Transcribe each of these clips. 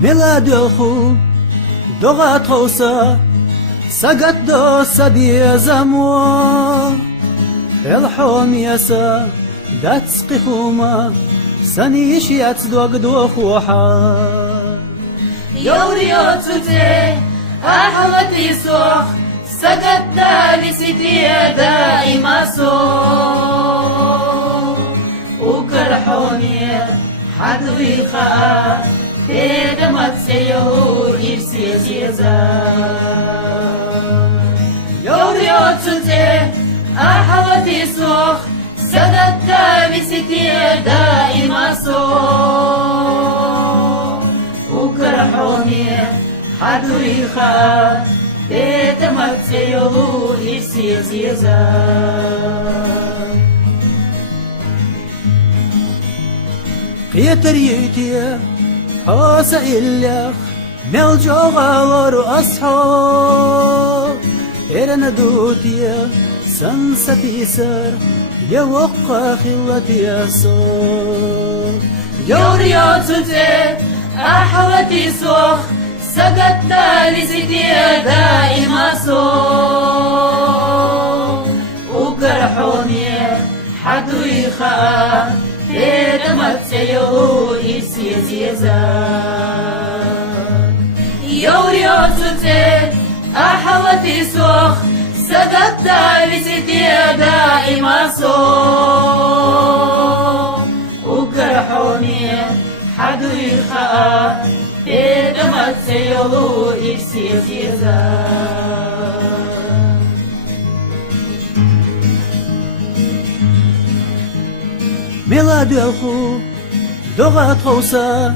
ميلاد الخو دوغات غوصة سقط دو سبي زمو الحوم يسا داتسقي خوما سنيش يتدوغ دو خوحا يوريو تتي أحوتي سوخ سقط دالي ستي دائما سوخ وكرحوني حدوي خا تدمت سيهو إرسي زيزا يوريو تتي أحوتي سوخ سقط دالي ستي دائما سوخ وكرحوني حدوي خا تدمت سيهو إرسي زيزا قيتريتي حوس إلخ ملجو غالر أصحاب إرنا دوتي سنسة سر يوقع خلتي أصور يوريو تتي أحوتي سوخ سقط دالي ستي دائما سوخ وكرحوني حدوي خا تدمت سيهو إرسي زيزا يوريو تتي أحوتي سوخ سقط دالي ستي دائما سوخ وكرحوني حدوي خا تدمت سيهو إرسي زيزا ميلاد الخو دوغات غوصة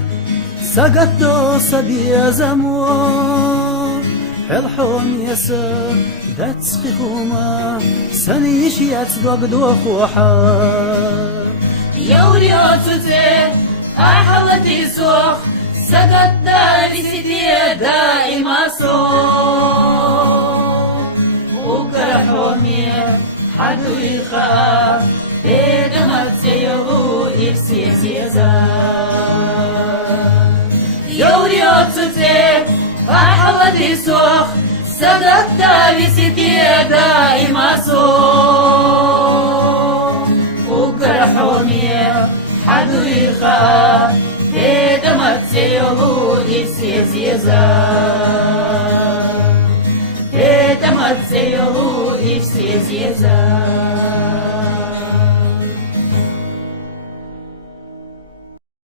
سقط دو سبي زمو الحوم يسا داتسقي خوما سنيش يتدوغ دو خوحا يوريو تتي أحوتي سوخ سقط دالي ستي دائما سوخ وكرحومي حدوي خا تدمت سيهو إرسي زيزا يوريو تتي أحوتي سوخ سقط دالي ستي دائما سوخ وكرحومي حدوي خا تدمت سيهو إرسي زيزا تدمت سيهو إرسي زيزا